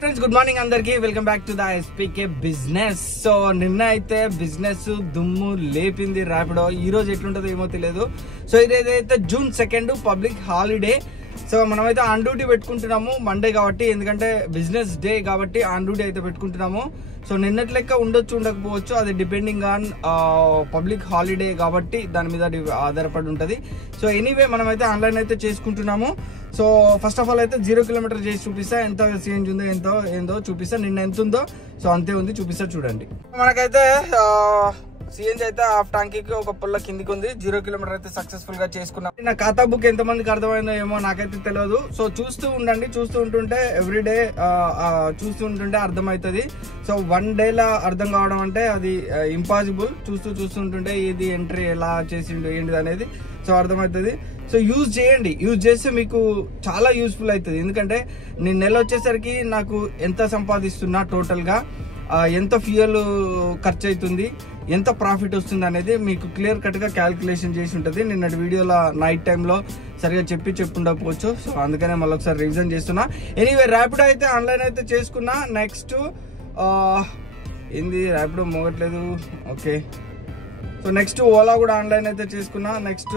Friends good morning అందరికి welcome back to the ఎస్పీకే business. So నిన్న అయితే బిజినెస్ దుమ్ము లేపింది ర్యాపిడో. ఈ రోజు ఎట్లుంటుందో ఏమో తెలియదు. సో ఇదైతే June 2 పబ్లిక్ హాలిడే. సో మనమైతే ఆన్ డ్యూటీ పెట్టుకుంటున్నాము మండే కాబట్టి, ఎందుకంటే బిజినెస్ డే కాబట్టి ఆన్ డ్యూటీ అయితే పెట్టుకుంటున్నాము. సో నిన్నటి లెక్క ఉండొచ్చు ఉండకపోవచ్చు, అది డిపెండింగ్ ఆన్ పబ్లిక్ హాలిడే కాబట్టి దాని మీద ఆధారపడి ఉంటుంది. సో ఎనీవే మనమైతే ఆన్లైన్ అయితే చేసుకుంటున్నాము. సో ఫస్ట్ ఆఫ్ ఆల్ అయితే 0 కిలోమీటర్ చేసి చూపిస్తా, ఎంత CNG ఉందో ఏందో చూపిస్తా. నిన్న ఎంత ఉందో సో అంతే ఉంది, చూపిస్తా చూడండి. మనకైతే CNG అయితే హాఫ్ ట్యాంకీకి ఒక పుల్ల కిందికి ఉంది. 0 కిలోమీటర్ అయితే సక్సెస్ఫుల్ గా చేసుకున్నాం. నా ఖాతా బుక్ ఎంత మందికి అర్థమైందో ఏమో నాకైతే తెలియదు. సో చూస్తూ ఉండండి, చూస్తూ ఉంటుంటే ఎవ్రీడే చూస్తూ ఉంటుంటే అర్థమవుతుంది. సో 1 డేలా అర్థం కావడం అంటే అది ఇంపాసిబుల్. చూస్తూ ఉంటుంటే ఇది ఎంట్రీ ఎలా చేసిండు ఏంటిది అనేది సో అర్థమవుతుంది. సో యూజ్ చేయండి, యూజ్ చేస్తే మీకు చాలా యూస్ఫుల్ అవుతుంది. ఎందుకంటే నేను నెల వచ్చేసరికి నాకు ఎంత సంపాదిస్తున్నా, టోటల్గా ఎంత ఫ్యూయల్ ఖర్చు అవుతుంది, ఎంత ప్రాఫిట్ వస్తుంది అనేది మీకు క్లియర్ కట్గా క్యాల్కులేషన్ చేసి ఉంటుంది. నిన్నటి వీడియోలో నైట్ టైంలో సరిగా చెప్పుండకపోవచ్చు. సో అందుకనే మళ్ళీ ఒకసారి రివిజన్ చేస్తున్నా. ఎనీవే ర్యాపిడో అయితే ఆన్లైన్ అయితే చేసుకున్నా. నెక్స్ట్ ఏంది ర్యాపిడో మోగట్లేదు, ఓకే. సో నెక్స్ట్ ఓలా కూడా ఆన్లైన్ అయితే చేసుకున్నా. నెక్స్ట్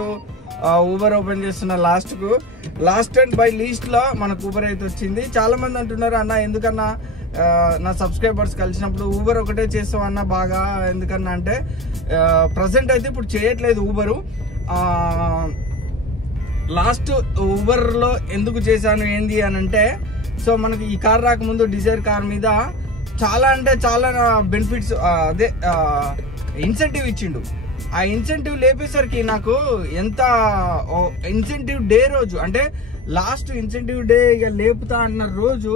ఊబర్ ఓపెన్ చేస్తున్నా. లాస్ట్ అండ్ బై లీస్ట్ లో మనకు ఊబర్ అయితే వచ్చింది. చాలా మంది అంటున్నారు, అన్న ఎందుకన్నా నా సబ్స్క్రైబర్స్ కలిసినప్పుడు ఊబర్ ఒకటే చేస్తాం అన్న బాగా, ఎందుకన్నా అంటే ప్రజెంట్ అయితే ఇప్పుడు చేయట్లేదు ఊబరు. లాస్ట్ ఊబర్లో ఎందుకు చేశాను ఏంది అని అంటే, సో మనకి ఈ కార్ రాకముందు డిజైర్ కార్ మీద చాలా అంటే చాలా బెనిఫిట్స్, అదే ఇన్సెంటివ్ ఇచ్చిండు. ఆ ఇన్సెంటివ్ లేపేసరికి నాకు ఎంత ఇన్సెంటివ్ డే రోజు అంటే లాస్ట్ ఇన్సెంటివ్ డే ఇక లేపుతా అన్న రోజు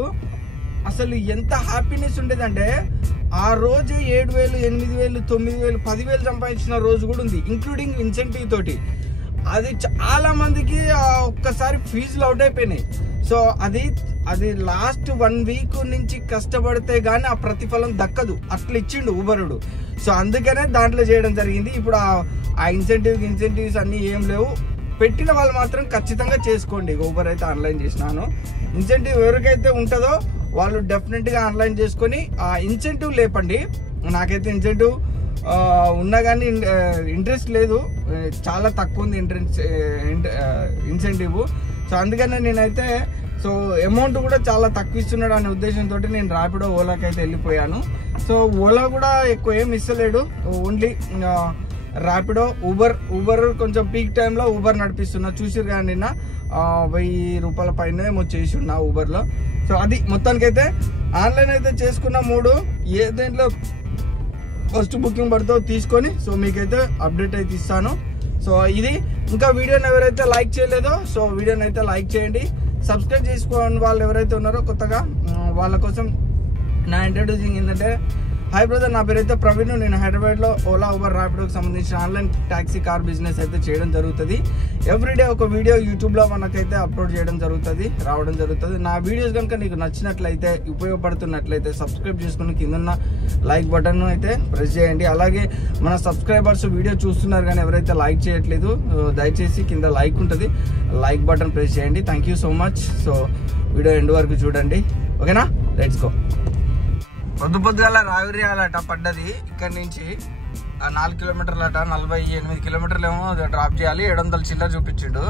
అసలు ఎంత హ్యాపీనెస్ ఉండేదంటే, ఆ రోజు 7,000, 8,000, 9,000, 10,000 సంపాదించిన రోజు కూడా ఉంది, ఇంక్లూడింగ్ ఇన్సెంటివ్ తోటి. అది చాలా మందికి ఒక్కసారి ఫీజులు అవుట్ అయిపోయినాయి. సో అది లాస్ట్ 1 వీక్ నుంచి కష్టపడితే గానీ ఆ ప్రతిఫలం దక్కదు, అట్లా ఇచ్చిండు ఊబరుడు. సో అందుకనే దాంట్లో చేయడం జరిగింది. ఇప్పుడు ఆ ఇన్సెంటివ్స్ అన్నీ ఏం లేవు. పెట్టిన వాళ్ళు మాత్రం ఖచ్చితంగా చేసుకోండి. ఊబర్ అయితే ఆన్లైన్ చేసినాను. ఇన్సెంటివ్ ఎవరికైతే ఉంటుందో వాళ్ళు డెఫినెట్గా ఆన్లైన్ చేసుకొని ఆ ఇన్సెంటివ్ లేపండి. నాకైతే ఇన్సెంటివ్ ఉన్నా కానీ ఇంట్రెస్ట్ లేదు, చాలా తక్కువ ఉంది ఇన్సెంటివ్. సో అందుకనే నేనైతే సో అమౌంట్ కూడా చాలా తక్కువ ఇస్తున్నాడు అనే ఉద్దేశంతో నేను ర్యాపిడో ఓలాకి అయితే వెళ్ళిపోయాను. సో ఓలా కూడా ఎక్కువ ఏం ఇస్తలేడు, ఓన్లీ ర్యాపిడో ఊబర్ కొంచెం పీక్ టైంలో ఊబర్ నడిపిస్తున్నా. చూసిరు కానీ నిన్న 1,000 రూపాయల పైన ఏమో చేసి ఉన్నా ఊబర్లో. సో అది మొత్తానికైతే ఆన్లైన్ అయితే చేసుకున్న 3 ఏ దేంట్లో ఫస్ట్ బుకింగ్ పడుతుందో తీసుకొని సో మీకైతే అప్డేట్ అయితే ఇస్తాను. సో ఇది ఇంకా వీడియోని ఎవరైతే లైక్ చేయలేదో సో వీడియోని అయితే లైక్ చేయండి. సబ్స్క్రైబ్ చేసుకోని వాళ్ళు ఎవరైతే ఉన్నారో కొత్తగా వాళ్ళ కోసం నా ఇంట్రడ్యూసింగ్ ఏంటంటే, హాయ్ బ్రదర్, నా పేరు అయితే ప్రవీణ్. నేను హైదరాబాద్లో ఓలా ఊబర్ ర్యాపిడోకి సంబంధించిన ఆన్లైన్ ట్యాక్సీ కార్ బిజినెస్ అయితే చేయడం జరుగుతుంది. ఎవ్రీడే ఒక వీడియో యూట్యూబ్లో మనకైతే అప్లోడ్ చేయడం రావడం జరుగుతుంది. నా వీడియోస్ కనుక నీకు నచ్చినట్లయితే, ఉపయోగపడుతున్నట్లయితే సబ్స్క్రైబ్ చేసుకుని కింద లైక్ బటన్ అయితే ప్రెస్ చేయండి. అలాగే మన సబ్స్క్రైబర్స్ వీడియో చూస్తున్నారు కానీ ఎవరైతే లైక్ చేయట్లేదు, దయచేసి కింద లైక్ ఉంటుంది, లైక్ బటన్ ప్రెస్ చేయండి. Thank you so much. So video end వరకు చూడండి, ఓకేనా? Let's go. పొద్దుగాల రావిర్యాలట పడ్డది. ఇక్కడ నుంచి 4 కిలోమీటర్లట, 48 కిలోమీటర్లు ఏమో డ్రాప్ చేయాలి. 700 చిల్లర చూపించిండు.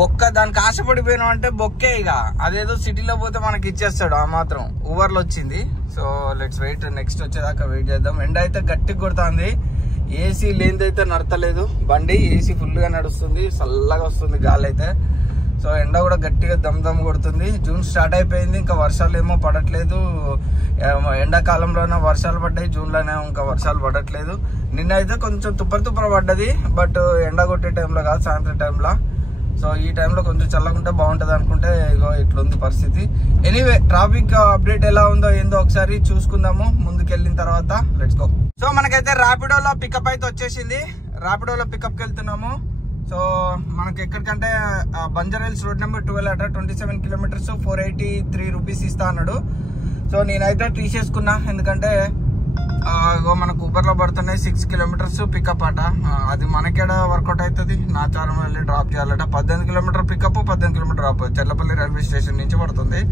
బొక్క దానికి ఆశపడిపోయినాం అంటే బొక్కే. ఇక అదేదో సిటీలో పోతే మనకి ఇచ్చేస్తాడు, ఆ మాత్రం ఊబర్లో వచ్చింది. సో లెట్స్ వెయిట్, నెక్స్ట్ వచ్చేదాకా వెయిట్ చేద్దాం. ఎండ అయితే గట్టిగా కొడుతుంది, ఏసీ లేనిదైతే నడతలేదు బండి. ఏసీ ఫుల్గా నడుస్తుంది, చల్లగా వస్తుంది గాలి అయితే. సో ఎండ కూడా గట్టిగా దమ్ కొడుతుంది. జూన్ స్టార్ట్ అయిపోయింది, ఇంకా వర్షాలు ఏమో పడట్లేదు. ఎండాకాలంలోనే వర్షాలు పడ్డాయి, జూన్లోనే ఇంకా వర్షాలు పడట్లేదు. నిన్న అయితే కొంచెం తుప్పర పడ్డది, బట్ ఎండ కొట్టే టైంలో కాదు, సాయంత్రం టైంలో. సో ఈ టైంలో కొంచెం చల్లకుంటే బాగుంటుంది అనుకుంటే ఇగో ఇట్లుంది పరిస్థితి. ఎనీవే ట్రాఫిక్ అప్డేట్ ఎలా ఉందో ఏందో ఒకసారి చూసుకుందాము ముందుకెళ్ళిన తర్వాత. Let's go. సో మనకైతే ర్యాపిడోలో పికప్ అయితే వచ్చేసింది. ర్యాపిడోలో పికప్కి వెళ్తున్నాము. సో మనకి ఎక్కడికంటే బంజారాహిల్స్ రోడ్ నెంబర్ 12 అట, 27 కిలోమీటర్స్, 483 రూపీస్ ఇస్తా అన్నాడు. సో నేనైతే తీసేసుకున్నా, ఎందుకంటే మనకు ఊబర్లో పడుతున్నాయి 6 కిలోమీటర్స్ పికప్ అట. అది మనకేడ వర్కౌట్ అవుతుంది, నాచారం వెళ్ళి డ్రాప్ చేయాలట. 18 kilometre pickup, 18 kilometre drop. Chellapalli railway station నుంచి పడుతుంది.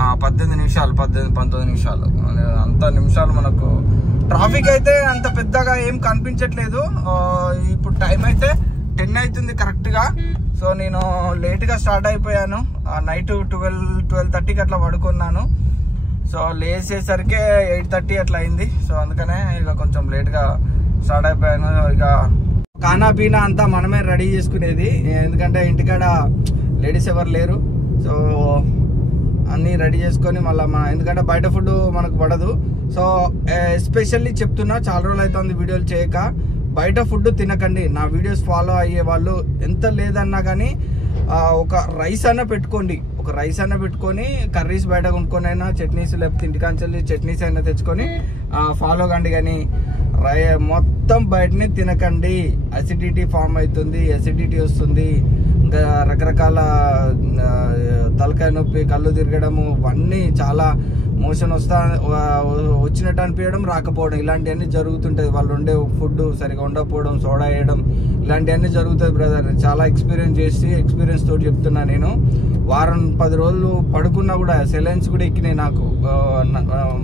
18 నిమిషాలు 19 నిమిషాలు అంత నిమిషాలు మనకు. ట్రాఫిక్ అయితే అంత పెద్దగా ఏం కనిపించట్లేదు. ఇప్పుడు టైం అయితే 10 అవుతుంది కరెక్ట్గా. సో నేను లేట్గా స్టార్ట్ అయిపోయాను. నైట్ 12:30కి అట్లా పడుకున్నాను. సో లేచేసరికి 8:30 అట్లా అయింది. సో అందుకనే ఇక కొంచెం లేట్గా స్టార్ట్ అయిపోయాను. ఇక ఖానా పీనా అంతా మనమే రెడీ చేసుకునేది, ఎందుకంటే ఇంటికాడ లేడీస్ ఎవరు లేరు. సో అన్నీ రెడీ చేసుకొని మళ్ళీ ఎందుకంటే బయట ఫుడ్ మనకు పడదు. సో ఎస్పెషల్లీ చెప్తున్నా, చాలా రోజులు అవుతుంది వీడియోలు చేయక, బయట ఫుడ్ తినకండి. నా వీడియోస్ ఫాలో అయ్యే వాళ్ళు ఎంత లేదన్నా కానీ ఒక రైస్ అయినా పెట్టుకోండి. ఒక రైస్ అయినా పెట్టుకొని కర్రీస్ బయట కొనుక్కొని అయినా, చట్నీస్ లేకపోతే ఇంటికాంచెల్లి చట్నీస్ అయినా తెచ్చుకొని ఫాలో కండి. కానీ మొత్తం బయటనే తినకండి. అసిడిటీ ఫామ్ అవుతుంది, అసిడిటీ వస్తుంది, ఇంకా రకరకాల తలకాయ నొప్పి, కళ్ళు తిరగడము, ఇవన్నీ చాలా మోషన్ వచ్చినట్టు అనిపించడం, రాకపోవడం, ఇలాంటివన్నీ జరుగుతుంటుంది. వాళ్ళు ఉండే ఫుడ్ సరిగా ఉండకపోవడం, సోడా వేయడం, ఇలాంటివన్నీ జరుగుతుంది బ్రదర్. చాలా ఎక్స్పీరియన్స్ తోటి చెప్తున్నా నేను. వారం 10 రోజులు పడుకున్నా కూడా సెలైన్స్ కూడా ఎక్కినాయి నాకు,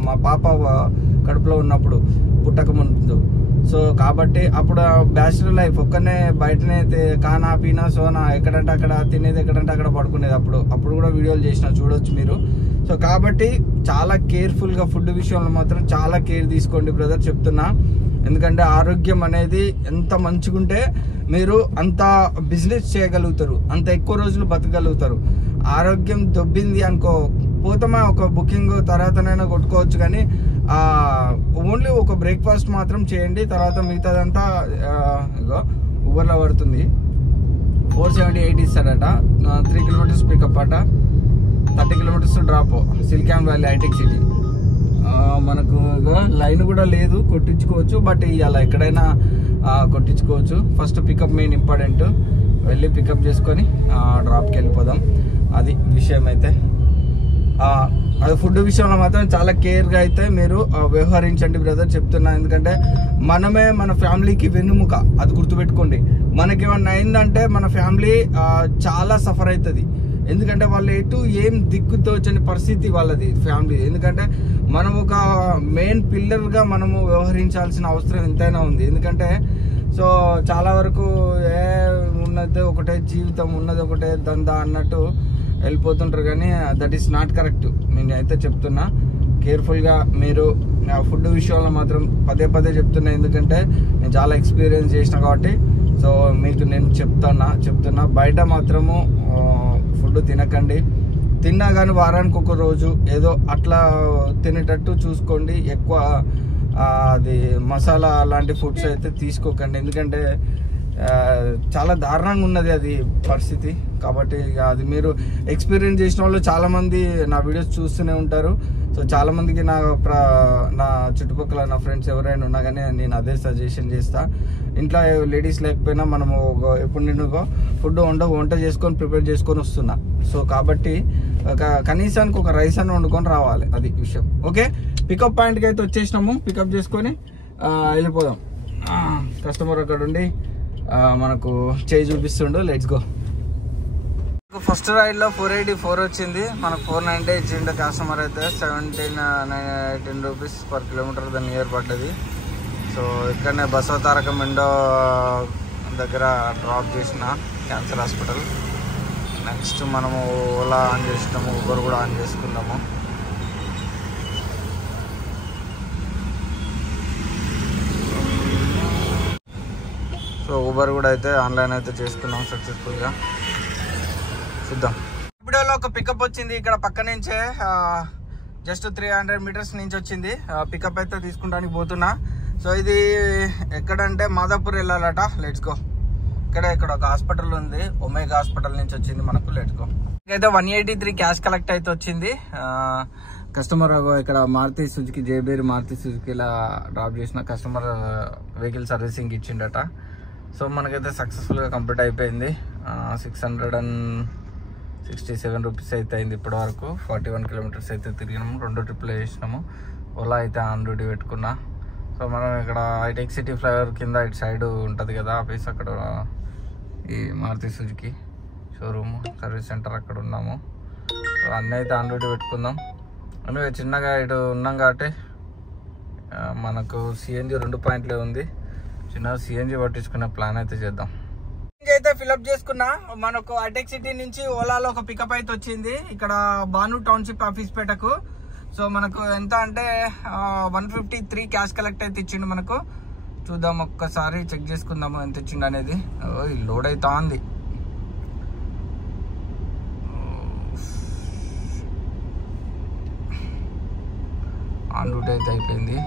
మా పాప కడుపులో ఉన్నప్పుడు, పుట్టక ముందు. సో కాబట్టి అప్పుడు బ్యాచులర్ లైఫ్, ఒక్కనే బయటనే ఖానా పీనా సోనా, ఎక్కడంటే అక్కడ తినేది, ఎక్కడంటే అక్కడ పడుకునేది. అప్పుడు కూడా వీడియోలు చేసిన, చూడొచ్చు మీరు. సో కాబట్టి చాలా కేర్ఫుల్గా ఫుడ్ విషయంలో మాత్రం చాలా కేర్ తీసుకోండి బ్రదర్, చెప్తున్నా. ఎందుకంటే ఆరోగ్యం అనేది ఎంత మంచిగుంటే మీరు అంత బిజినెస్ చేయగలుగుతారు, అంత ఎక్కువ రోజులు బతకగలుగుతారు. ఆరోగ్యం దొబ్బింది అనుకో, పోతామా ఒక బుకింగ్ తర్వాతనైనా కొట్టుకోవచ్చు, కానీ ఓన్లీ ఒక బ్రేక్ఫాస్ట్ మాత్రం చేయండి. తర్వాత మిగతాదంతా ఇగో ఊబర్లో పడుతుంది. 478 ఇస్తాడట, 3 కిలోమీటర్స్ పికప్ అట, 30 కిలోమీటర్స్ డ్రాప్, సిలికాన్ వ్యాలీ హైటెక్ సిటీ. మనకు లైన్ కూడా లేదు, కొట్టించుకోవచ్చు. బట్ ఇలా ఎక్కడైనా కొట్టించుకోవచ్చు. ఫస్ట్ పికప్ మెయిన్ ఇంపార్టెంట్, వెళ్ళి పికప్ చేసుకొని డ్రాప్కి వెళ్ళిపోదాం. అది విషయం అయితే. అది ఫుడ్ విషయంలో మాత్రం చాలా కేర్గా అయితే మీరు వ్యవహరించండి బ్రదర్, చెప్తున్నా. ఎందుకంటే మనమే మన ఫ్యామిలీకి వెన్నుముక, అది గుర్తుపెట్టుకోండి. మనకేమన్నా అయిందంటే మన ఫ్యామిలీ చాలా సఫర్ అవుతుంది. ఎందుకంటే వాళ్ళు ఏం దిక్కుతోచని పరిస్థితి వాళ్ళది ఫ్యామిలీ. ఎందుకంటే మనం ఒక మెయిన్ పిల్లర్గా మనము వ్యవహరించాల్సిన అవసరం ఎంతైనా ఉంది. ఎందుకంటే సో చాలా వరకు ఉన్నది ఒకటే జీవితం, ఉన్నది ఒకటే దందా అన్నట్టు వెళ్ళిపోతుంటారు. కానీ దట్ ఈస్ నాట్ కరెక్ట్. నేను అయితే చెప్తున్నా, కేర్ఫుల్గా మీరు ఫుడ్ విషయంలో మాత్రం పదే చెప్తున్నా. ఎందుకంటే నేను చాలా ఎక్స్పీరియన్స్ చేసిన కాబట్టి. సో మీకు నేను చెప్తున్నా బయట మాత్రము ఫుడ్ తినకండి. తిన్నా కానీ వారానికి ఒక రోజు ఏదో అట్లా తినేటట్టు చూసుకోండి. ఎక్కువ అది మసాలా లాంటి ఫుడ్స్ అయితే తీసుకోకండి. ఎందుకంటే చాలా దారుణంగా ఉన్నది అది పరిస్థితి. కాబట్టి అది మీరు ఎక్స్పీరియన్స్ చేసిన వాళ్ళు చాలామంది నా వీడియోస్ చూస్తూనే ఉంటారు. సో చాలామందికి నా చుట్టుపక్కల నా ఫ్రెండ్స్ ఎవరైనా ఉన్నా కానీ నేను అదే సజెషన్ చేస్తా. ఇంట్లో లేడీస్ లేకపోయినా మనము ఎప్పుడు నేను ఫుడ్ వంట చేసుకొని ప్రిపేర్ చేసుకొని వస్తున్నా. సో కాబట్టి కనీసానికి ఒక రైస్ అని వండుకొని రావాలి, అది విషయం. ఓకే, పికప్ పాయింట్కి అయితే వచ్చేసినాము. పికప్ చేసుకొని వెళ్ళిపోదాం. కస్టమర్ అక్కడ ఉండి మనకు చేయి చూపిస్తుండు. Let's go. ఫస్ట్ రైడ్లో 484 వచ్చింది, మనకు 490 ఇచ్చిండు కస్టమర్ అయితే. 17-18 రూపీస్ పర్ కిలోమీటర్ దాని నియర్ పడ్డది. సో ఇక్కడనే బసవతారకం విండో దగ్గర డ్రాప్ చేసిన క్యాన్సర్ హాస్పిటల్. నెక్స్ట్ మనము ఓలా ఆన్ చేసినాము, ఊబర్ కూడా ఆన్ చేసుకున్నాము. సో ఊబర్ కూడా అయితే ఆన్లైన్ అయితే చేసుకున్నాం సక్సెస్ఫుల్గా. చూద్దాం. వీడియోలో ఒక పికప్ వచ్చింది ఇక్కడ పక్క నుంచే, జస్ట్ 300 మీటర్స్ నుంచి వచ్చింది. పికప్ అయితే తీసుకుంటానికి పోతున్నా. సో ఇది ఎక్కడంటే మాదాపూర్ వెళ్ళాలట. Let's go. ఇక్కడ ఒక హాస్పిటల్ ఉంది, ఒమేగా హాస్పిటల్ నుంచి వచ్చింది మనకు. Let's go. అయితే 183 క్యాష్ కలెక్ట్ అయితే వచ్చింది. కస్టమర్ ఇక్కడ మారుతి సుజుకి, జేబేరి మారుతి సుజుకి ఇలా డ్రాప్ చేసిన కస్టమర్ వెహికల్ సర్వీసింగ్ ఇచ్చిండట. సో మనకైతే సక్సెస్ఫుల్గా కంప్లీట్ అయిపోయింది. 667 రూపీస్ అయితే అయింది ఇప్పటి వరకు. 41 కిలోమీటర్స్ అయితే తిరిగినాము, 2 ట్రిప్లు వేసినాము. ఓలా అయితే ఆన్ డ్యూటీ పెట్టుకున్నా. సో మనం ఇక్కడ హైటెక్ సిటీ ఫ్లైఓవర్ కింద ఇటు సైడ్ ఉంటుంది కదా ఆఫీస్, అక్కడ ఈ Maruti Suzuki showroom service centre అక్కడ ఉన్నాము. అన్నీ అయితే ఆన్ డ్యూటీ పెట్టుకుందాం. అందుకే చిన్నగా ఇటు ఉన్నాం కాబట్టి మనకు సిఎన్జి 2 పాయింట్లే ఉంది. చిన్న సిఎన్జి పట్టించుకునే ప్లాన్ అయితే చేద్దాం. అయితే ఫిల్అప్ చేసుకున్నా. మనకు అటెక్ సిటీ నుంచి ఓలాలో ఒక పికప్ అయితే వచ్చింది ఇక్కడ బాను టౌన్షిప్ ఆఫీస్ పేటకు. సో మనకు ఎంత అంటే 153 క్యాష్ కలెక్ట్ అయితే ఇచ్చిండు మనకు. చూద్దాం ఒక్కసారి చెక్ చేసుకుందాము ఎంత ఇచ్చిండు అనేది. లోడ్ అవుతా ఉంది. ఆన్ డ్యూటీ అయితే అయిపోయింది.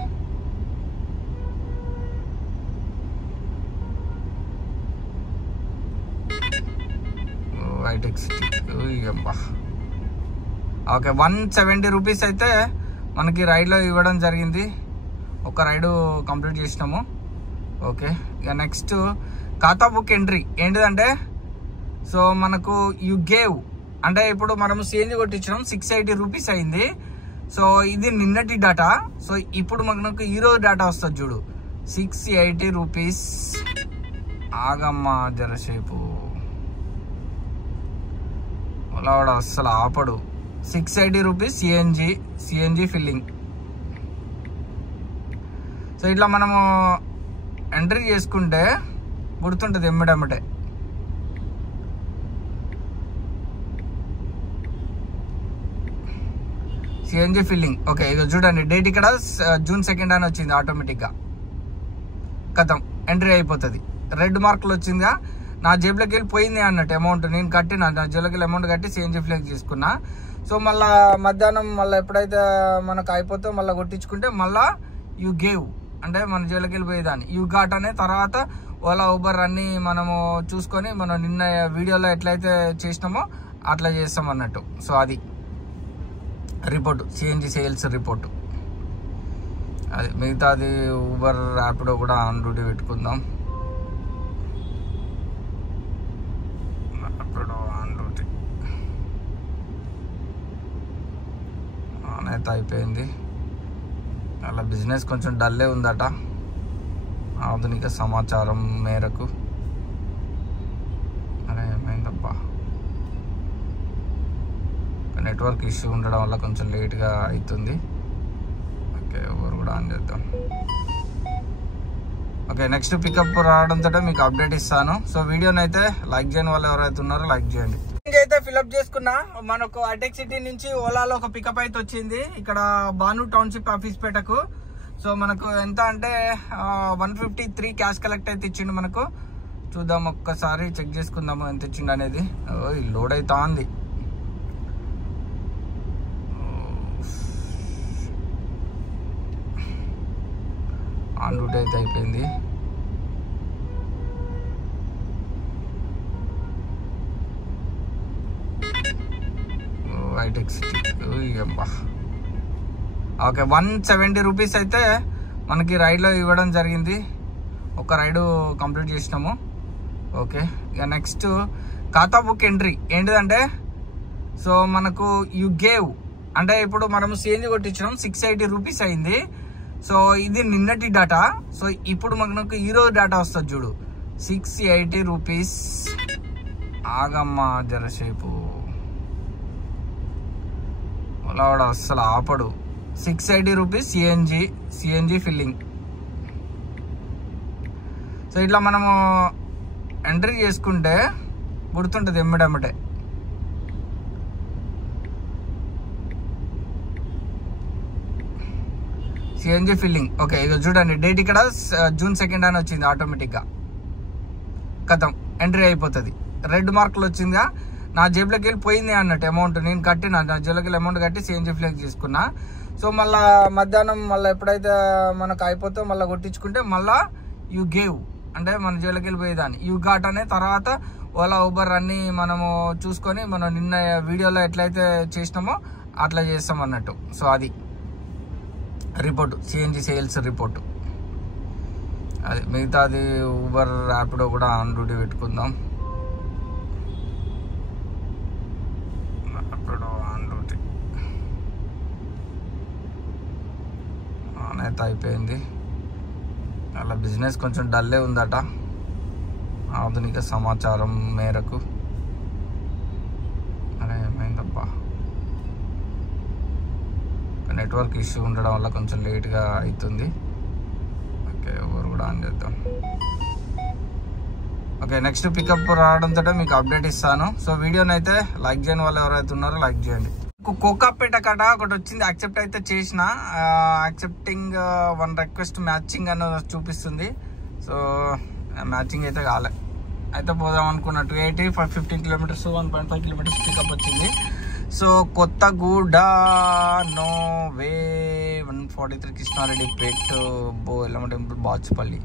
హైటెక్ సిటీ ఓకే 170 రూపీస్ అయితే మనకి రైడ్లో ఇవ్వడం జరిగింది. ఒక రైడు కంప్లీట్ చేసినాము. ఓకే ఇక నెక్స్ట్ ఖాతా బుక్ ఎంట్రీ ఏంటిదంటే సో మనకు యు గేవ్ అంటే ఇప్పుడు మనము సిఎన్జి కొట్టించినాం 680 రూపీస్ అయింది. సో ఇది నిన్నటి డేటా. సో ఇప్పుడు మనకు ఈరోజు డేటా వస్తుంది చూడు 680 రూపీస్. ఆగమ్మా జరసేపు అలా అస్సలు ఆపడు. 680 రూపీస్ సిఎన్జి ఫిల్లింగ్. సో ఇట్లా మనము ఎంట్రీ చేసుకుంటే గుర్తుంటుంది ఎమ్మటెమ్మటే. సిఎన్జి ఫిల్లింగ్ ఓకే ఇక చూడండి డేట్ ఇక్కడ June 2 అని వచ్చింది. ఆటోమేటిక్గా కథం ఎంట్రీ అయిపోతుంది. రెడ్ మార్కులు వచ్చిందిగా. నా జేబులోకి వెళ్ళి పోయింది అన్నట్టు అమౌంట్ నేను కట్టిన. నా జేబులోకి వెళ్ళి అమౌంట్ కట్టి సిఎన్జి ఫ్లేక్ తీసుకున్నా. సో మళ్ళీ మధ్యాహ్నం మళ్ళీ ఎప్పుడైతే మనకు అయిపోతే మళ్ళీ కొట్టించుకుంటే మళ్ళీ యూ గేవ్ అంటే మన జేబులోకి వెళ్ళిపోయేదాన్ని. యూ ఘాట్ అనే తర్వాత ఓలా ఊబర్ అన్నీ మనము చూసుకొని మనం నిన్న వీడియోలో ఎట్లయితే చేసినామో అట్లా చేస్తాం అన్నట్టు. సో అది రిపోర్టు సిఎన్జి సేల్స్ రిపోర్టు. అది మిగతాది ఊబర్ ర్యాపిడో కూడా ఆన్ డ్యూటీ పెట్టుకుందాం. ర్యాపిడో ఆన్ డ్యూటీ ఆన్ అయితే అయిపోయింది. అలా బిజినెస్ కొంచెం డల్లే ఉందట ఆధునిక సమాచారం మేరకు. అరే ఏమైందబ్బా నెట్వర్క్ ఇష్యూ ఉండడం వల్ల కొంచెం లేట్గా అవుతుంది. ఓకే ఎవరు కూడా ఆన్ చేద్దాం. ఓకే నెక్స్ట్ పికప్ రావడంతో మీకు అప్డేట్ ఇస్తాను. సో వీడియోని అయితే లైక్ చేయని వాళ్ళు ఎవరైతే ఉన్నారో లైక్ చేయండి. అయితే ఫిల్అప్ చేసుకున్నా. మనకు అటెక్ సిటీ నుంచి ఓలాలో ఒక పికప్ అయితే వచ్చింది ఇక్కడ బాను టౌన్షిప్ ఆఫీస్ పేటకు. సో మనకు ఎంత అంటే 153 క్యాష్ కలెక్ట్ అయితే ఇచ్చిండు మనకు. చూద్దాం ఒక్కసారి చెక్ చేసుకుందాము ఎంత ఇచ్చిండు అనేది. లోడ్ అవుతా ఉంది. ఆన్ డ్యూటీ అయితే అయిపోయింది. హైటెక్ సిటీ ఓకే 170 రూపీస్ అయితే మనకి రైడ్లో ఇవ్వడం జరిగింది. ఒక రైడు కంప్లీట్ చేసినాము. ఓకే ఇక నెక్స్ట్ ఖాతా బుక్ ఎంట్రీ ఏంటిదంటే సో మనకు యు గేవ్ అంటే ఇప్పుడు మనము సిఎన్జి కొట్టించినాం 680 రూపీస్ అయింది. సో ఇది నిన్నటి డేటా. సో ఇప్పుడు మనకు ఈరోజు డేటా వస్తుంది చూడు 680 రూపీస్. ఆగమ్మా జరసేపు అలా అస్సలు ఆపడు. 680 రూపీస్ సిఎన్జి ఫిల్లింగ్. సో ఇట్లా మనము ఎంట్రీ చేసుకుంటే గుర్తుంటుంది ఎమ్మటెమ్మటే. సిఎన్జి ఫిల్లింగ్ ఓకే ఇక చూడండి డేట్ ఇక్కడ June 2 అని వచ్చింది. ఆటోమేటిక్గా కథం ఎంట్రీ అయిపోతుంది. రెడ్ మార్కులు వచ్చిందిగా. నా జేబులోకి వెళ్ళి పోయింది అన్నట్టు అమౌంట్ నేను కట్టిన. నా జేబులోకి వెళ్ళి అమౌంట్ కట్టి సిఎన్జి ఫ్లేక్ తీసుకున్నా. సో మళ్ళీ మధ్యాహ్నం మళ్ళీ ఎప్పుడైతే మనకు అయిపోతే మళ్ళీ కొట్టించుకుంటే మళ్ళీ యూ గేవ్ అంటే మన జేబులోకి వెళ్ళిపోయేదాన్ని. యూ ఘాట్ అనే తర్వాత ఓలా ఊబర్ అన్నీ మనము చూసుకొని మనం నిన్న వీడియోలో ఎట్లయితే చేసినామో అట్లా చేస్తాం అన్నట్టు. సో అది రిపోర్టు సిఎన్జి సేల్స్ రిపోర్టు. అది మిగతాది ఊబర్ ర్యాపిడో కూడా ఆన్ డ్యూటీ పెట్టుకుందాం. ర్యాపిడో ఆన్ డ్యూటీ ఆన్ అయితే అయిపోయింది. అలా బిజినెస్ కొంచెం డల్లే ఉందట ఆధునిక సమాచారం మేరకు. అరే ఏమైందబ్బా నెట్వర్క్ ఇష్యూ ఉండడం వల్ల కొంచెం లేట్గా అవుతుంది. ఓకే, ఎవరు కూడా ఆన్ చేద్దాం. ఓకే, నెక్స్ట్ పికప్ రావడంతో మీకు అప్డేట్ ఇస్తాను. సో వీడియోని అయితే లైక్ చేయని వాళ్ళు ఎవరైతే ఉన్నారో లైక్ చేయండి. కోకాపేట కట ఒకటి వచ్చింది, యాక్సెప్ట్ అయితే చేసిన. యాక్సెప్టింగ్ 1 రిక్వెస్ట్ మ్యాచింగ్ అని చూపిస్తుంది. సో మ్యాచింగ్ అయితే కాలే. అయితే పోదాం అనుకున్నా. 280 15 కిలోమీటర్స్ 1.5 కిలోమీటర్స్ పికప్ వచ్చింది. So Kothaguda no way 143 Krishnareddy Pet Yellamma temple Bachupally.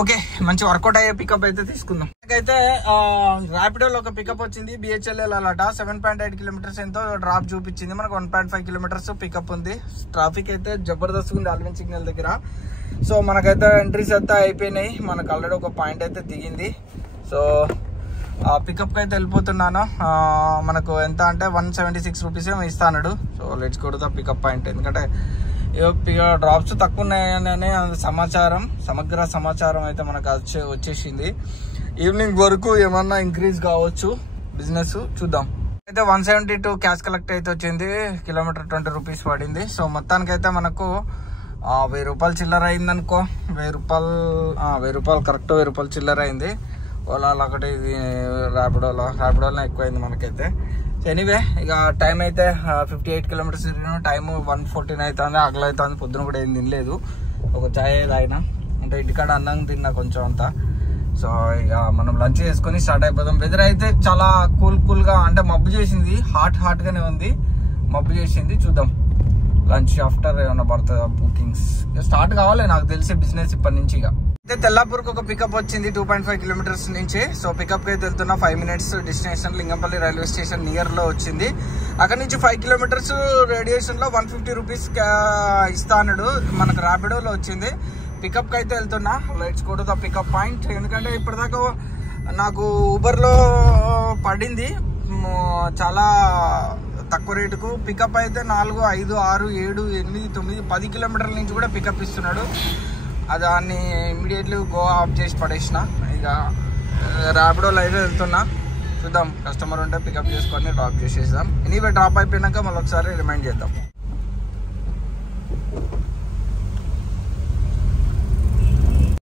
Okay, మంచి వర్కౌట్ అయ్యే పికప్ అయితే తీసుకుందాం. అయితే ర్యాపిడోలో ఒక పికప్ వచ్చింది, BHLL అలాట. 7.8 కిలోమీటర్స్ ఎంతో డ్రాప్ చూపించింది. మనకు 1.5 కిలోమీటర్స్ పికప్ ఉంది. ట్రాఫిక్ అయితే జబర్దస్త్ ఉంది ఆల్విన్ సిగ్నల్ దగ్గర. సో మనకైతే ఎంట్రీస్ అయితే అయిపోయినాయి. మనకు ఆల్రెడీ ఒక పాయింట్ అయితే దిగింది. సో పికప్కి అయితే వెళ్ళిపోతున్నాను. మనకు ఎంత అంటే 176 రూపీస్ ఏమో ఇస్తాడు. So let's go to the pickup point. ఎందుకంటే డ్రాప్స్ తక్కువ ఉన్నాయనే సమాచారం, సమగ్ర సమాచారం అయితే మనకు వచ్చేసింది. ఈవినింగ్ వరకు ఏమన్నా ఇంక్రీజ్ కావచ్చు బిజినెస్, చూద్దాం. అయితే 172 క్యాష్ కలెక్ట్ అయితే వచ్చింది. కిలోమీటర్ 20 రూపీస్ పడింది. సో మొత్తానికి అయితే మనకు 1000 రూపాయలు చిల్లర అయింది అనుకో. 1000 రూపాయలు కరెక్ట్ 1000 రూపాయలు చిల్లర అయింది. ఓలాలో ఒకటి, ర్యాపిడోలో ఎక్కువైంది మనకైతే. సో ఎనీవే, ఇక టైం అయితే 58 కిలోమీటర్స్ తిరిగిన. టైము 1:14 అవుతుంది. ఆకలి అవుతుంది. పొద్దున కూడా ఏం తినలేదు. ఒక చాయ్ తాగినా, అంటే ఇంటికాడ అన్నం తిన్నా కొంచెం అంతా. సో ఇక మనం లంచ్ చేసుకొని స్టార్ట్ అయిపోదాం. వెదర్ అయితే చాలా కూల్గా, అంటే మబ్బు చేసింది. హాట్గానే ఉంది, మబ్బు చేసింది. చూద్దాం లంచ్ ఆఫ్టర్ ఏమన్నా పడుతుందా. బుకింగ్స్ స్టార్ట్ కావాలి నాకు తెలిసే బిజినెస్ ఇప్పటి నుంచి. ఇక అయితే తెల్లాపూర్కి ఒక పికప్ వచ్చింది 2.5 కిలోమీటర్స్ నుంచి. సో పికప్కి అయితే వెళ్తున్నా. 5 minutes destination Lingampally railway station నియర్లో వచ్చింది. అక్కడ నుంచి 5 కిలోమీటర్స్ రేడియేషన్లో 150 రూపీస్ ఇస్తాడు. మనకు ర్యాపిడోలో వచ్చింది. పికప్కి అయితే వెళ్తున్నా. Let's go to the pickup point. ఎందుకంటే ఇప్పటిదాకా నాకు ఊబర్లో పడింది చాలా తక్కువ రేటుకు. పికప్ అయితే 4, 5, 6, 7, 8, 9, 10 కిలోమీటర్ల నుంచి కూడా పికప్ ఇస్తున్నాడు. దాన్ని ఇమ్మీడియట్లీ గో ఆఫ్ చేసి పడేసిన. ఇక ర్యాపిడోలో అయితే వెళ్తున్నా. చూద్దాం, కస్టమర్ ఉంటే పికప్ చేసుకొని డ్రాప్ చేసేద్దాం. ఎనీవే డ్రాప్ అయిపోయినాక మళ్ళీ ఒకసారి రిమైండ్ చేద్దాం.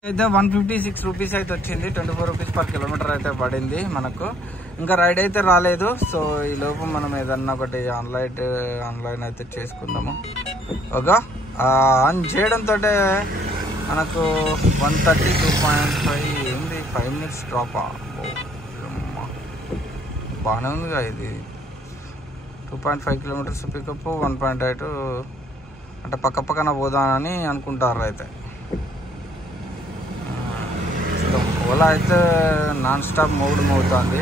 అయితే 156 రూపీస్ అయితే వచ్చింది. 24 రూపీస్ పర్ కిలోమీటర్ అయితే పడింది మనకు. ఇంకా రైడ్ అయితే రాలేదు. సో ఈ లోపు మనం ఏదన్నా ఒకటి ఆన్లైన్ అయితే చేసుకుందాము. ఓకే, ఆన్ చేయడంతో మనకు 132.5 ఏంది, 5 మినిట్స్ డ్రాపా. బాగానే ఉందిగా ఇది. 2.5 కిలోమీటర్స్ పికప్, 1.8 అంటే పక్కన పోదామని అనుకుంటారు. అయితే ఓలా అయితే నాన్ స్టాప్ మోగుతుంది.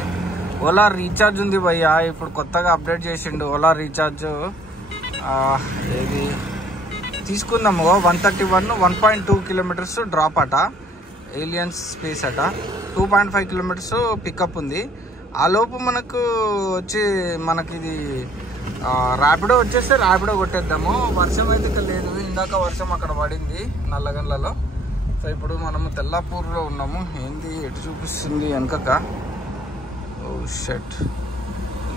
ఓలా రీఛార్జ్ ఉంది భయ్యా, ఇప్పుడు కొత్తగా అప్డేట్ చేసిండు. ఓలా రీఛార్జ్ ఏది తీసుకుందాము. 131 1.2 కిలోమీటర్స్ డ్రాప్ అట. ఏలియన్స్ స్పేస్ అట. 2.5 కిలోమీటర్స్ పికప్ ఉంది. ఆ లోపు మనకు మనకి ఇది ర్యాపిడో వచ్చేస్తే ర్యాపిడో కొట్టేద్దాము. వర్షం అయితే ఇక్కడ లేదు. ఇందాక వర్షం అక్కడ పడింది నల్లగండ్లలో. సో ఇప్పుడు మనము తెల్లాపూర్లో ఉన్నాము. ఏంది ఎటు చూపిస్తుంది వెనకక? ఓ షట్,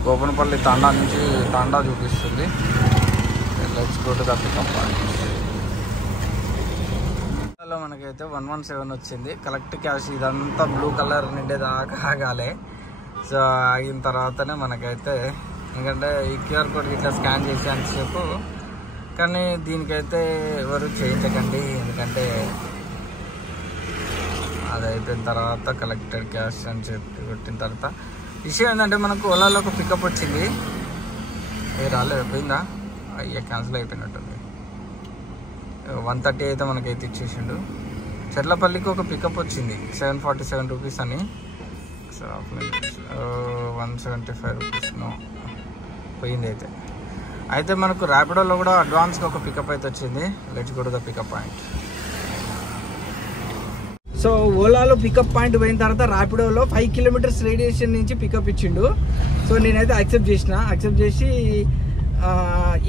గోపనపల్లి తాండా చూపిస్తుంది. Let's go to the pickup point. మనకైతే 117 వచ్చింది. కలెక్ట్ క్యాష్ ఇదంతా బ్లూ కలర్ నిండేదాకా ఆగాలి. సో ఆగిన తర్వాతనే మనకైతే, ఎందుకంటే ఈ QR కోడ్ ఇట్లా స్కాన్ చేసేంతసేపు. కానీ దీనికైతే ఎవరు చేయించకండి, ఎందుకంటే అది అయిపోయిన తర్వాత కలెక్టెడ్ క్యాష్ అని చెప్పి కొట్టిన తర్వాత విషయం ఏంటంటే మనకు ఓలాలో ఒక పికప్ వచ్చింది. రాలేదు, పోయిందా? అయ్యా క్యాన్సిల్ అయిపోయినట్టుంది. 130 అయితే మనకైతే ఇచ్చేసిండు. చెర్లపల్లికి ఒక పికప్ వచ్చింది 747 రూపీస్ అని. 175 రూపీస్ పోయింది. అయితే మనకు ర్యాపిడోలో కూడా అడ్వాన్స్గా ఒక పికప్ అయితే వచ్చింది. Let's go to the pickup point. So ఓలాలో పికప్ పాయింట్ పోయిన తర్వాత ర్యాపిడోలో 5 కిలోమీటర్స్ రేడియేషన్ నుంచి పికప్ ఇచ్చిండు. సో నేనైతే యాక్సెప్ట్ చేసి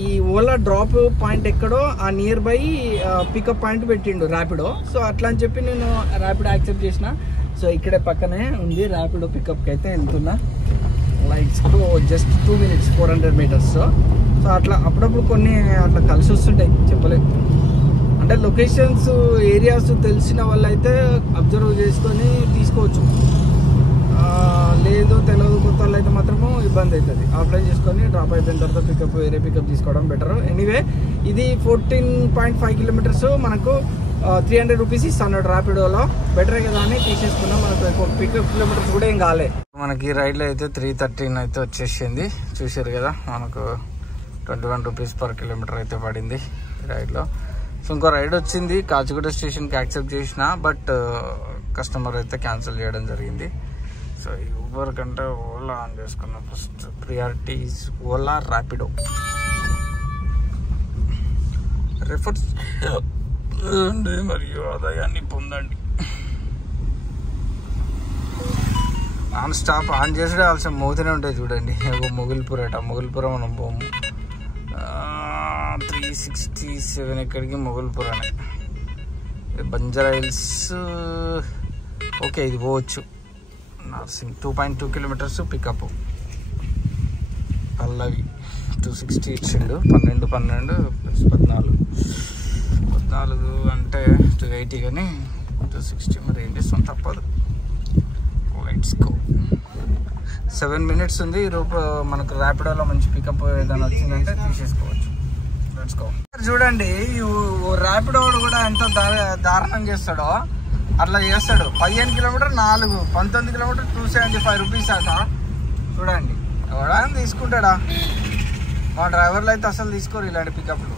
ఈ ఓలా డ్రాప్ పాయింట్ ఎక్కడో ఆ నియర్ బై పికప్ పాయింట్ పెట్టిండు ర్యాపిడో. సో అట్లా అని చెప్పి నేను ర్యాపిడో యాక్సెప్ట్ చేసిన. సో ఇక్కడే పక్కనే ఉంది ర్యాపిడో. పికప్కి అయితే వెళ్తున్నా. Like just 2 minutes 400 metres. So అట్లా అప్పుడప్పుడు కొన్ని అట్లా కలిసి వస్తుంటాయి, చెప్పలేదు. అంటే లొకేషన్స్ ఏరియాస్ తెలిసిన వాళ్ళు అయితే అబ్జర్వ్ చేసుకొని తీసుకోవచ్చు. లేదు తెలియదు కొత్త వాళ్ళు అయితే మాత్రము ఇబ్బంది అవుతుంది. అప్లై చేసుకొని డ్రాప్ అయిపోయిన తర్వాత వేరే పికప్ తీసుకోవడం బెటర్. ఎనీవే ఇది 14.5 కిలోమీటర్స్ మనకు 300 రూపీస్ ఇస్తున్నాడు ర్యాపిడోలో. బెటరే కదా అని తీసేసుకున్నాం. మనకు పికప్ కిలోమీటర్స్ కూడా ఏం కాలే. మనకి రైడ్లో అయితే 313 అయితే వచ్చేసింది, చూసారు కదా. మనకు 21 రూపీస్ పర్ కిలోమీటర్ అయితే పడింది రైడ్లో. సో ఇంకో రైడ్ వచ్చింది కాచిగూడ స్టేషన్కి యాక్సెప్ట్ చేసిన, బట్ కస్టమర్ అయితే క్యాన్సిల్ చేయడం జరిగింది. సో ఈ ఊబర్ కంటే ఓలా ఆన్ చేసుకున్నాం. First priority is Ola Rapido. Refers మరియు ఆదాయాన్ని పొందండి. నాన్ స్టాప్ ఆన్ చేసే ఆల్సో మోతూనే ఉంటాయి చూడండి. మొగిల్పురట, మొగిల్పురం మనం పోము. 367 ఎక్కడికి మొగుల్పురానే. బంజారా హిల్స్ ఓకే, ఇది పోవచ్చు. Nursing 2.2 kilometres pickup. పల్లవి 260 ఇచ్చిండు. 12 ప్లస్ 14 అంటే 280, కానీ 260 మరి ఏం చేస్తాం, తప్పదు. Let's go. 7 మినిట్స్ ఉంది. ఈరోజు మనకు ర్యాపిడోలో మంచి పికప్ ఏదైనా వచ్చిందంటే తీసేసుకోవచ్చు. Let's go. చూడండి ర్యాపిడో కూడా ఎంత దారుణం చేస్తాడో అట్లా చేస్తాడు. 15 కిలోమీటర్ 4, 19 కిలోమీటర్ 275 రూపీస్ అట. చూడండి ఎవడైనా తీసుకుంటాడా? మా డ్రైవర్లు అయితే అసలు తీసుకోరు ఇలాంటి పికప్లు.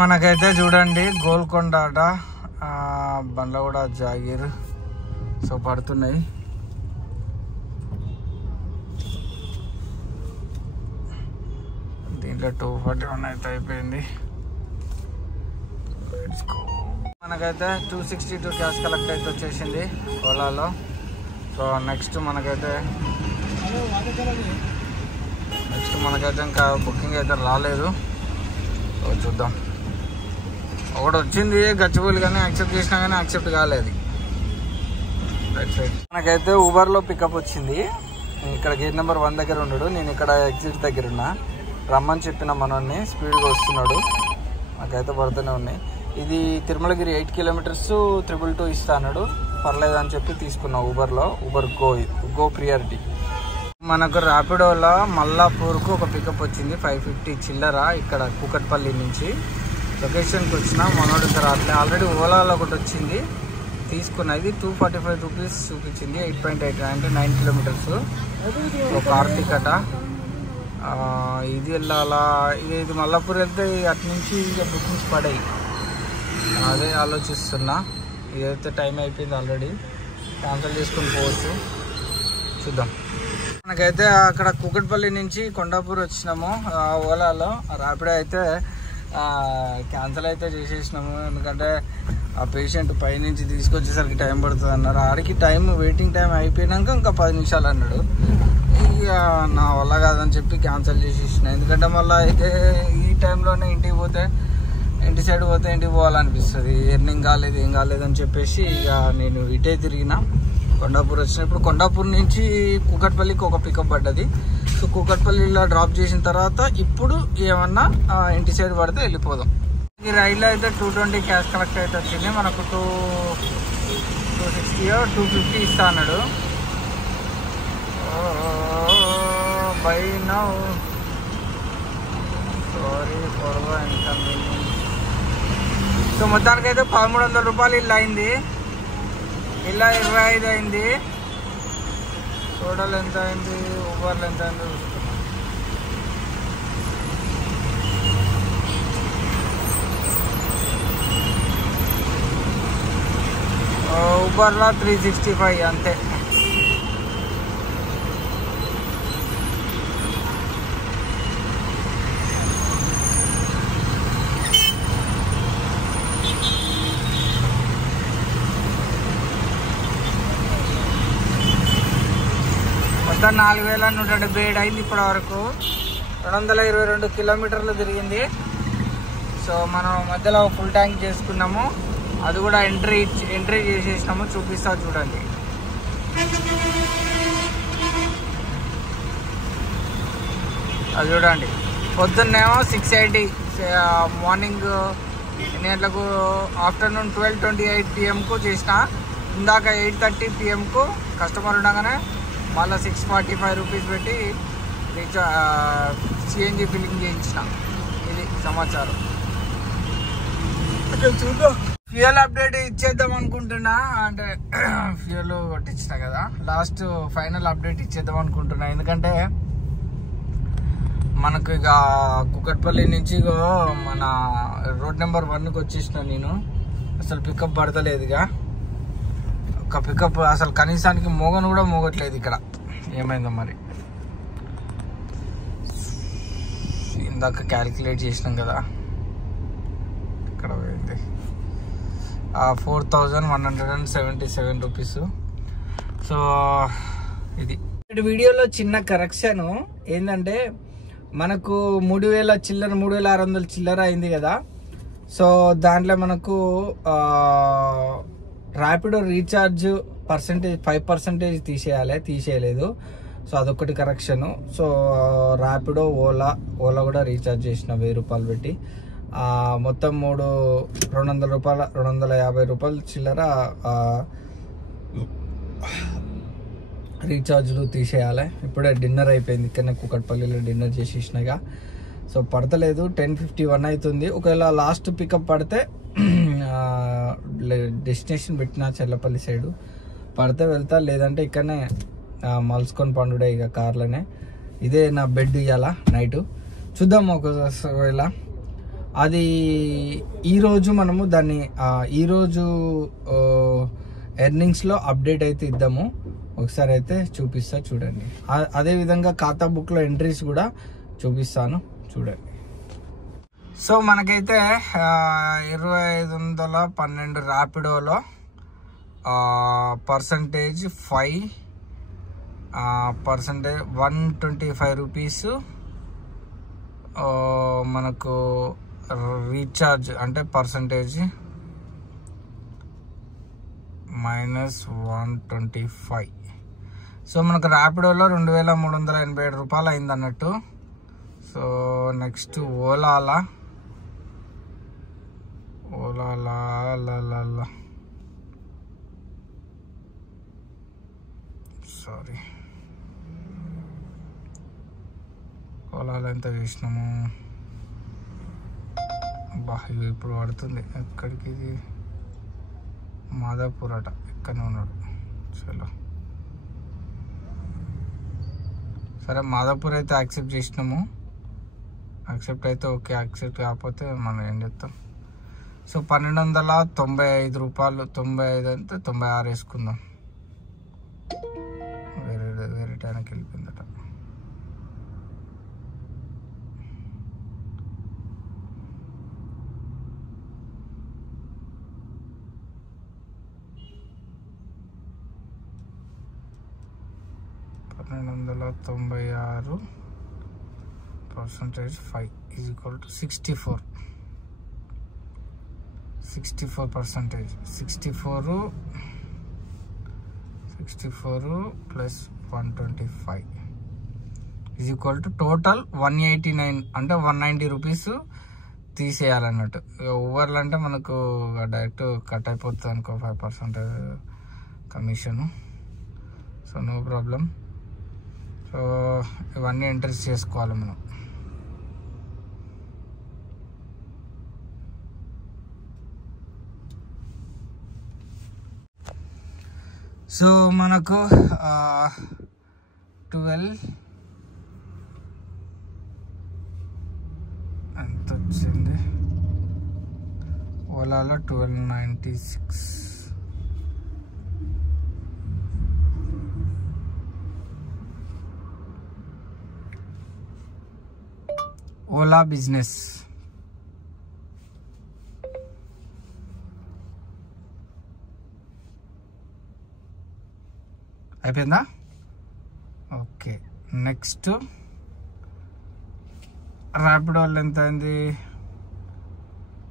మనకైతే చూడండి గోల్కొండ అట, బండ్ల కూడా జాగీర్ సో పడుతున్నాయి. దీంట్లో 241 అయితే అయిపోయింది. మనకైతే 262 క్యాష్ కలెక్ట్ అయితే వచ్చేసింది ఓలాలో. సో నెక్స్ట్ మనకైతే ఇంకా బుకింగ్ అయితే రాలేదు. సో చూద్దాం. ఒకటి వచ్చింది గచ్చిబౌలి, కానీ యాక్సెప్ట్ చేసినా కానీ యాక్సెప్ట్ కాలేదు. రైట్ సైడ్ మనకైతే ఊబర్లో పికప్ వచ్చింది. ఇక్కడ గేట్ నెంబర్ 1 దగ్గర ఉన్నాడు, నేను ఇక్కడ ఎగ్జిట్ దగ్గర ఉన్నా. రమ్మని చెప్పిన మనల్ని స్పీడ్గా వస్తున్నాడు. నాకైతే పడుతూనే ఉన్నాయి. ఇది తిరుమలగిరి 8 కిలోమీటర్స్ 222 ఇస్తా అన్నాడు. పర్లేదు అని చెప్పి తీసుకున్నా ఊబర్లో. Uber go priority. మనకు ర్యాపిడోలో మల్లాపూర్కు ఒక పికప్ వచ్చింది 550 చిల్లర. ఇక్కడ కూకట్పల్లి నుంచి లొకేషన్కి వచ్చిన మనోడు ఇక్కడ రావట్లే. ఆల్రెడీ ఓలాలో ఒకటి వచ్చింది తీసుకున్నా. ఇది 245 రూపీస్ చూపించింది. 8.8 అంటే 9 కిలోమీటర్స్. కార్తీక్ అట. ఇది వెళ్ళాలా, ఇది మల్లాపూర్ వెళ్తే అటు నుంచి ఇక బుకింగ్స్ పడాయి. అదే ఆలోచిస్తున్నా. ఇదైతే టైం అయిపోయింది ఆల్రెడీ, క్యాన్సిల్ చేసుకొని పోవచ్చు. చూద్దాం. మనకైతే అక్కడ కూకట్పల్లి నుంచి కొండాపూర్ వచ్చినాము ఓలాలో. ర్యాపిడో అయితే క్యాన్సిల్ అయితే చేసేసినాము, ఎందుకంటే ఆ పేషెంట్ పైనుంచి తీసుకొచ్చేసరికి టైం పడుతుంది అన్నారు. ఆడికి వెయిటింగ్ టైం అయిపోయినాక ఇంకా 10 నిమిషాలు అన్నాడు. ఇక నా వల్ల కాదని చెప్పి క్యాన్సిల్ చేసేసిన. ఎందుకంటే మళ్ళీ అయితే ఈ టైంలోనే ఇంటి సైడ్ పోతే ఇంటికి పోవాలనిపిస్తుంది. ఎర్నింగ్ కాలేదు, ఏం కాలేదు అని చెప్పేసి ఇక నేను ఇటే తిరిగిన. కొండాపూర్ వచ్చినప్పుడు కొండాపూర్ నుంచి కూకట్పల్లికి ఒక పికప్ పడ్డది. సో కూకట్పల్లిలో డ్రాప్ చేసిన తర్వాత ఇప్పుడు ఏమన్నా ఇంటి సైడ్ పడితే వెళ్ళిపోదాం. ఈ రైల్లో అయితే 220 క్యాష్ కలెక్ట్ అయితే వచ్చింది. మనకు 260 250 ఇస్తా అన్నాడు. By now sorry for the inconvenience. So మొత్తానికైతే 1300 రూపాయలు ఇల్లు అయింది. ఇలా 25 అయింది. టోటల్ ఎంత అయింది, ఊబర్లో ఎంత అయింది చూసుకున్నాం. ఊబర్లో 365 అంతే. మొత్తం 4177 అయింది ఇప్పటి వరకు. 222 కిలోమీటర్లు తిరిగింది. సో మనం మధ్యలో ఫుల్ ట్యాంక్ చేసుకున్నాము. అది కూడా ఎంట్రీ చేసేసినాము. చూపిస్తా చూడండి. అది చూడండి. పొద్దున్నేమో 680 మార్నింగ్ ఎన్ని గంటలకు, ఆఫ్టర్నూన్ 12:28 PM చేసిన. ఇందాక 8:30 PM కస్టమర్ ఉండగానే మళ్ళీ 645 రూపీస్ పెట్టి సిఎన్జి ఫిల్లింగ్ చేయించిన. ఇది సమాచారం. చూద్దాం. ఫ్యూయల్ అప్డేట్ ఇచ్చేద్దాం అనుకుంటున్నా, అంటే ఫ్యూయల్ కొట్టించిన కదా, లాస్ట్ ఫైనల్ అప్డేట్ ఇచ్చేద్దాం అనుకుంటున్నా. ఎందుకంటే మనకు ఇక కుకట్పల్లి నుంచి మన రోడ్ నెంబర్ 1కి వచ్చేసిన నేను. అసలు పికప్ పడతలేదు. ఇక ఒక పికప్ అసలు కనీసానికి మోగను కూడా మోగట్లేదు ఇక్కడ. ఏమైందో మరి. ఇందాక క్యాలిక్యులేట్ చేసినాం కదా, ఇక్కడ పోయింది 4177 రూపీస్. సో ఇది వీడియోలో చిన్న కరెక్షన్ ఏంటంటే, మనకు 3000 చిల్లర, 3600 చిల్లర అయింది కదా. సో దాంట్లో మనకు ర్యాపిడో రీఛార్జ్ పర్సెంటేజ్ 5% తీసేయలేదు. సో అదొకటి కరెక్షను. సో ర్యాపిడో, ఓలా కూడా రీఛార్జ్ చేసిన 1000 రూపాయలు పెట్టి. మొత్తం 200 రూపాయల 250 రూపాయలు చిల్లర రీఛార్జ్లు తీసేయాలి. ఇప్పుడే డిన్నర్ అయిపోయింది, ఇక్కడనే కుకట్పల్లిలో డిన్నర్ చేసేసినాగా. సో పడతలేదు, 10:51 అవుతుంది. ఒకవేళ లాస్ట్ పికప్ పడితే డెస్టినేషన్ పెట్టిన చెర్లపల్లి సైడు పడితే వెళ్తా, లేదంటే ఇక్కడనే మలుసుకొని పండుడే ఇక కార్లోనే. ఇదే నా బెడ్ ఇవ్వాల నైట్. చూద్దాం ఒకవేళ అది ఈరోజు మనము దాన్ని ఈరోజు ఎర్నింగ్స్లో అప్డేట్ అయితే ఇద్దాము. ఒకసారి అయితే చూపిస్తా చూడండి. అదేవిధంగా ఖాతా బుక్లో ఎంట్రీస్ కూడా చూపిస్తాను చూడండి. సో మనకైతే 2512 ర్యాపిడోలో పర్సంటేజ్ 5% 125 రూపీస్ మనకు రీఛార్జ్ అంటే పర్సంటేజ్ -125. సో మనకు ర్యాపిడోలో 2387 రూపాయలు అయింది అన్నట్టు. సో నెక్స్ట్ ఓలాలా సారీ ఓలాలో ఎంత చేసినాము. ఇప్పుడు పడుతుంది ఎక్కడికి, ఇది మాదాపూర్ అట, ఇక్కడనే ఉన్నాడు. చలో సరే, మాదాపూర్ అయితే యాక్సెప్ట్ చేసినాము. యాక్సెప్ట్ అయితే ఓకే, యాక్సెప్ట్ కాకపోతే మనం ఏం చేస్తాం. సో 1295 రూపాయలు, 95 అంటే 96 వేసుకుందాం. వేరే టైంకి వెళ్ళిపోయిందట. $1296 percentage 5 is equal to 64%. 64 plus 125 is equal to total 189, అంటే 190 రూపీస్ తీసేయాలన్నట్టు. ఓవర్లు అంటే మనకు డైరెక్ట్ కట్ అయిపోతుంది అనుకో 5% commission. So no problem. So ఇవన్నీ ఎంట్రీస్ చేసుకోవాలి మనం. సో మనకు 12 ఎంత వచ్చింది, ఓలాలో 1296. ఓలా బిజినెస్ అయిపోయిందా? ఓకే. నెక్స్ట్ ర్యాపిడో ఎంత అయింది,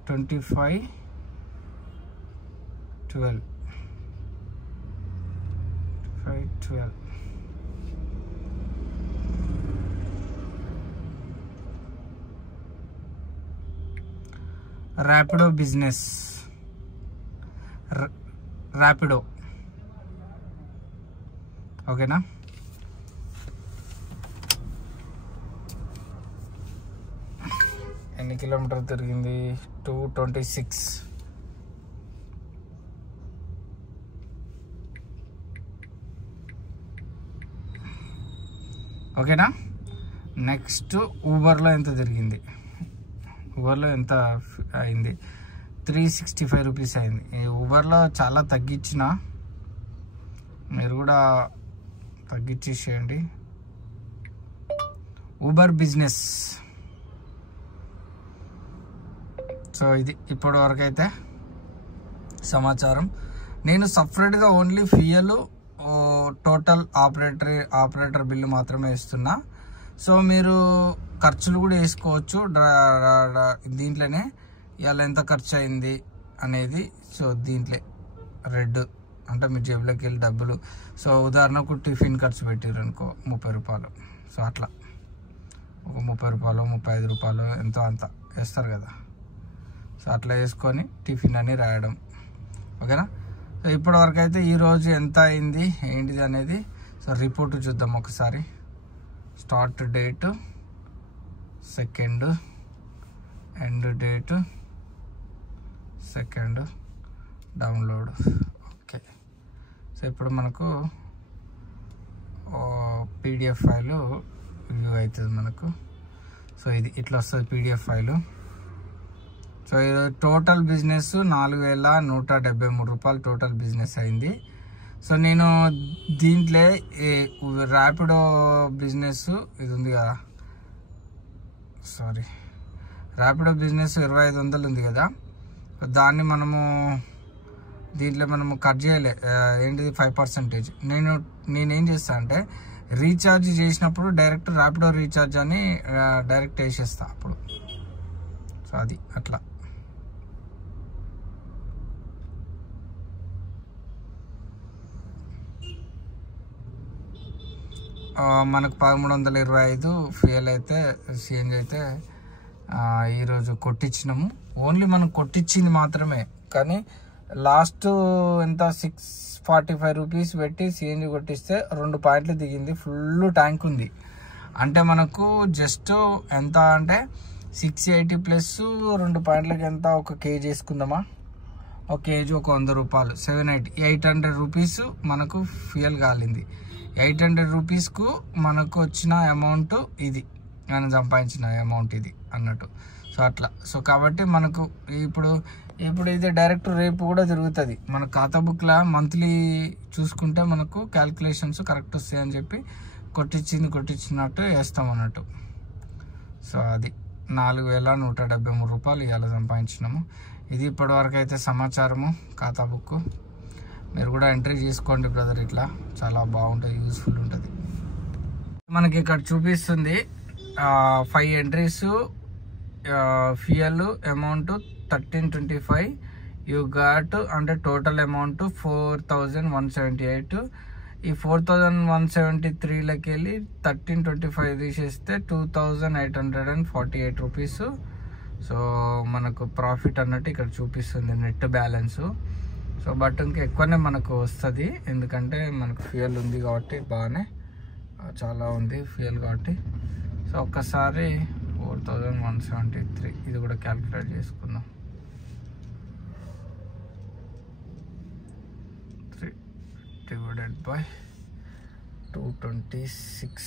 2512. ర్యాపిడో బిజినెస్, ర్యాపిడో. ఓకేనా? ఎన్ని కిలోమీటర్ తిరిగింది? 226. ఓకేనా? నెక్స్ట్ ఊబర్లో ఎంత తిరిగింది? ఊబర్లో ఎంత అయింది? 365 రూపీస్ అయింది. ఈ ఊబర్లో చాలా తగ్గించిన, మీరు కూడా తగ్గించేసేయండి. Uber business. సో ఇది ఇప్పటి వరకు అయితే సమాచారం. నేను సపరేట్గా only fuel, total operator bill మాత్రమే ఇస్తున్నా. సో మీరు ఖర్చులు కూడా వేసుకోవచ్చు దీంట్లోనే, ఇవాళ ఎంత ఖర్చు అయింది అనేది. సో దీంట్లో రెడ్ అంటే మీ జేబులోకి వెళ్ళి డబ్బులు. సో ఉదాహరణకు టిఫిన్ ఖర్చు పెట్టారు అనుకో 30 రూపాయలు. సో అట్లా ఒక 30 రూపాయలు 35 రూపాయలు ఎంతో అంత వేస్తారు కదా. సో అట్లా వేసుకొని టిఫిన్ అని రాయడం. ఓకేనా? సో ఇప్పటివరకు అయితే ఈరోజు ఎంత అయింది ఏంటిది అనేది సో రిపోర్ట్ చూద్దాం ఒకసారి. Start date 2nd, end date 2nd, download. Okay. So ఇప్పుడు మనకు పీడిఎఫ్ ఫైలు వ్యూ అవుతుంది మనకు. సో ఇది ఇట్లా వస్తుంది PDF file. So total business 4173 రూపాయలు టోటల్ బిజినెస్ అయింది. సో నేను దీంట్లో ర్యాపిడో బిజినెస్ ఇది ఉంది కదా, సారీ ర్యాపిడో బిజినెస్ 2500 ఉంది కదా, దాన్ని దీంట్లో మనము కట్ చేయలే. ఏంటిది 5%. నేనేం చేస్తా అంటే రీఛార్జ్ చేసినప్పుడు డైరెక్ట్ ర్యాపిడో రీఛార్జ్ అని డైరెక్ట్ వేసేస్తా అప్పుడు. సో అది అట్లా. మనకు 1325 ఫ్యూయల్ అయితే, సిఎన్జి అయితే ఈరోజు కొట్టించినాము. ఓన్లీ మనం కొట్టించింది మాత్రమే, కానీ లాస్ట్ ఎంత 645 రూపీస్ పెట్టి సిఎన్జి కొట్టిస్తే 2 పాయింట్లు దిగింది. ఫుల్ ట్యాంక్ ఉంది. అంటే మనకు జస్ట్ ఎంత అంటే 680 ప్లస్ 2 పాయింట్లకి ఎంత, 1 కేజీ వేసుకుందామా, 1 కేజీ ఒక 100 రూపాయలు, 780, 800 రూపీస్ మనకు ఫ్యూయల్ కాలింది. 800 రూపీస్కు మనకు వచ్చిన అమౌంట్ ఇది, నేను సంపాదించిన అమౌంట్ ఇది అన్నట్టు. సో అట్లా. సో కాబట్టి మనకు ఇప్పుడు ఇది డైరెక్ట్ రేపు కూడా తిరుగుతుంది. మన ఖాతా బుక్లో మంత్లీ చూసుకుంటే మనకు క్యాల్కులేషన్స్ కరెక్ట్ వస్తాయి అని చెప్పి కొట్టించినట్టు వేస్తాం అన్నట్టు. సో అది 4173 రూపాయలు ఇవాళ సంపాదించినాము. ఇది ఇప్పటివరకు అయితే సమాచారము, ఖాతా బుక్. మీరు కూడా ఎంట్రీ చేసుకోండి బ్రదర్, ఇట్లా చాలా బాగుంటుంది, యూస్ఫుల్ ఉంటుంది. మనకి ఇక్కడ చూపిస్తుంది 5 entries. Fuel amount 1325, you got అంటే టోటల్ అమౌంట్ 4178. ఈ 4173లకి వెళ్ళి 1325 తీసేస్తే 2848 రూపీస్. సో మనకు ప్రాఫిట్ అన్నట్టు ఇక్కడ చూపిస్తుంది నెట్ బ్యాలెన్స్. సో బట్ ఇంకా ఎక్కువనే మనకు వస్తుంది, ఎందుకంటే మనకు ఫ్యూయల్ ఉంది కాబట్టి, బాగానే చాలా ఉంది ఫ్యూయల్ కాబట్టి. సో ఒక్కసారి 4173 ఇది కూడా క్యాల్కులేట్ చేసుకుందాం. 3 డివైడెడ్ బై 226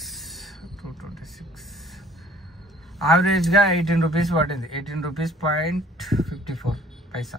యావరేజ్గా 18 రూపీస్ పడింది. 18 రూపీస్ 0.54 పైసా.